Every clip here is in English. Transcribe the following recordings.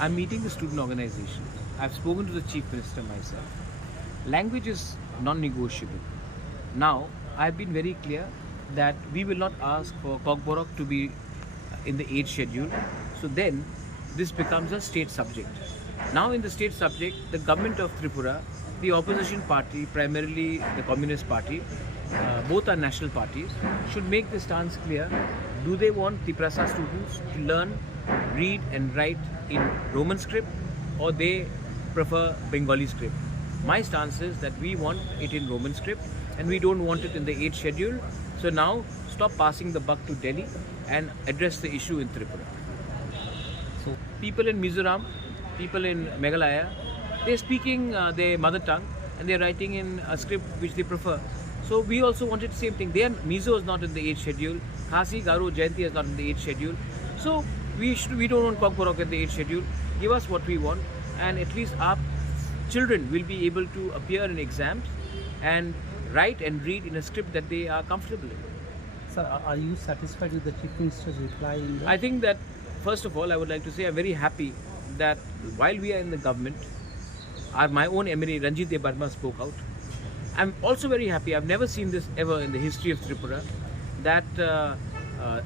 I'm meeting the student organization. I've spoken to the Chief Minister myself. Language is non-negotiable. Now, I've been very clear that we will not ask for Kokborok to be in the 8th schedule. So then, this becomes a state subject. Now in the state subject, the government of Tripura, the opposition party, primarily the Communist Party, both are national parties, should make the stance clear. Do they want Tiprasa students to learn, read and write in Roman script, or they prefer Bengali script? My stance is that we want it in Roman script and we don't want it in the 8th schedule. So now stop passing the buck to Delhi and address the issue in Tripura. So people in Mizoram, people in Meghalaya, they're speaking their mother tongue and they're writing in a script which they prefer. So we also wanted the same thing. Mizo is not in the 8th schedule. Khasi, Garo, Jayanti is not in the 8th schedule. So we don't want Kokborok in the 8th schedule. Give us what we want, and at least our children will be able to appear in exams and write and read in a script that they are comfortable in. Sir, are you satisfied with the Chief Minister's reply? I think that, first of all, I would like to say I'm very happy that while we are in the government, my own MLA Ranjit Debarma spoke out. I'm also very happy, I've never seen this ever in the history of Tripura, that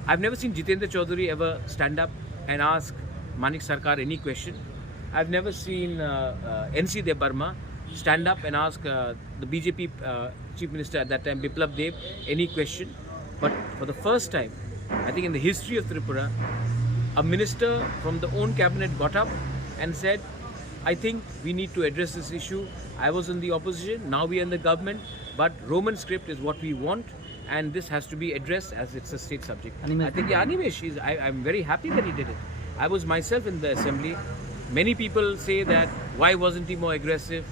I've never seen Jitendra Chaudhary ever stand up and ask Manik Sarkar any question. I've never seen NC Debarma stand up and ask the BJP Chief Minister at that time, Biplab Deb, any question. But for the first time, I think in the history of Tripura, a minister from the own cabinet got up and said, I think we need to address this issue. I was in the opposition, now we are in the government, but Roman script is what we want, and this has to be addressed as it's a state subject. I think Animesh, I'm very happy that he did it. I was myself in the assembly. Many people say that, why wasn't he more aggressive?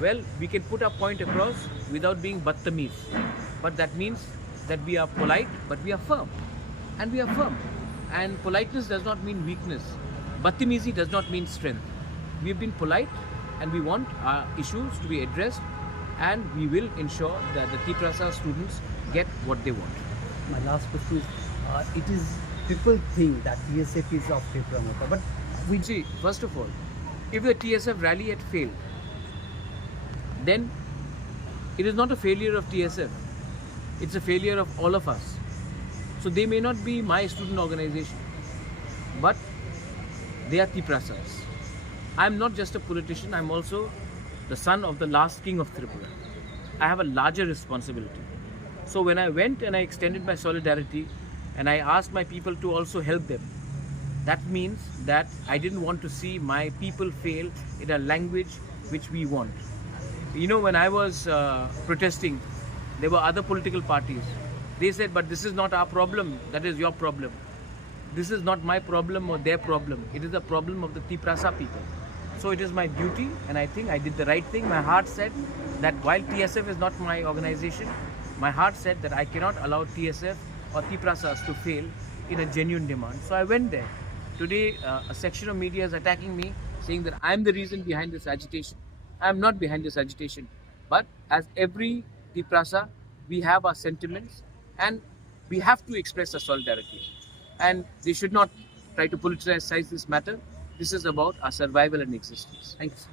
Well, we can put our point across without being battamiz. But that means that we are polite, but we are firm. And we are firm. And politeness does not mean weakness. Battamizi does not mean strength. We have been polite and we want our issues to be addressed, and we will ensure that the Tiprasa students get what they want. My last question is, people think that TSF is of Tripura, but we see, first of all, if the TSF rally had failed, then it is not a failure of TSF, it's a failure of all of us. So they may not be my student organization, but they are Tiprasas. I am not just a politician, I am also the son of the last king of Tripura. I have a larger responsibility. So when I went and I extended my solidarity and I asked my people to also help them, that means that I didn't want to see my people fail in a language which we want. You know, when I was protesting, there were other political parties. They said, but this is not our problem, that is your problem. This is not my problem or their problem. It is the problem of the Tiprasa people. So it is my duty, and I think I did the right thing. My heart said that while TSF is not my organization, my heart said that I cannot allow TSF or Tiprasas to fail in a genuine demand. So I went there. Today, a section of media is attacking me, saying that I am the reason behind this agitation. I am not behind this agitation. But as every Tiprasa, we have our sentiments and we have to express our solidarity. And they should not try to politicize this matter. This is about our survival and existence. Thanks.